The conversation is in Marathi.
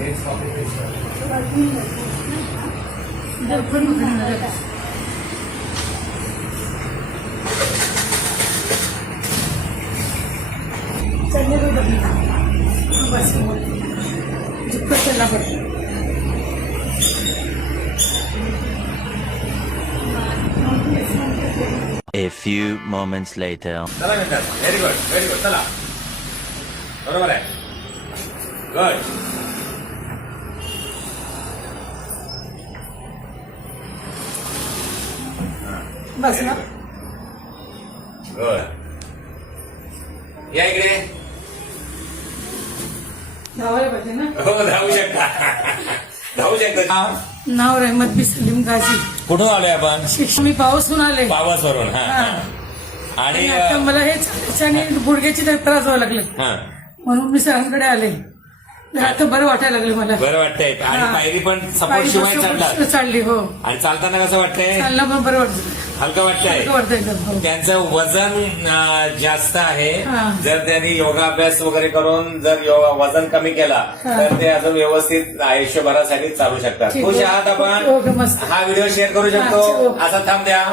A few moments later. चला मित्रांनो, व्हेरी गुड चला. बरोबर आहे. गुड. बस ना. गुड. या इकडे. धावायला पाहिजे ना. हो धावू शकता. धावू शकता. नाव रहमत बी सलीम गाजी. कुठून आलोय आपण? मी पावसून आले. पावसवरून. आणि आता मला हे चालायचं आणि गुडघ्याची त्रास व्हायला लागले म्हणून मी सरांकडे आले. तर आता बरं वाटायला लागलं मला. बरं वाटतंय आणि पायरी पण सपोर्ट शिवाय चढला चालली. हो. आणि चालताना कसं वाटतंय? चाललं पण बरं वाटतं. हलकं वाटतंय. त्यांचं वजन जास्त आहे. जर त्यांनी योगाभ्यास वगैरे करून जर वजन कमी केला तर ते अजून व्यवस्थित आयुष्यभरासाठी चालू शकतात. खुश आहात आपण? हा व्हिडिओ शेअर करू शकतो. असा थांब द्या.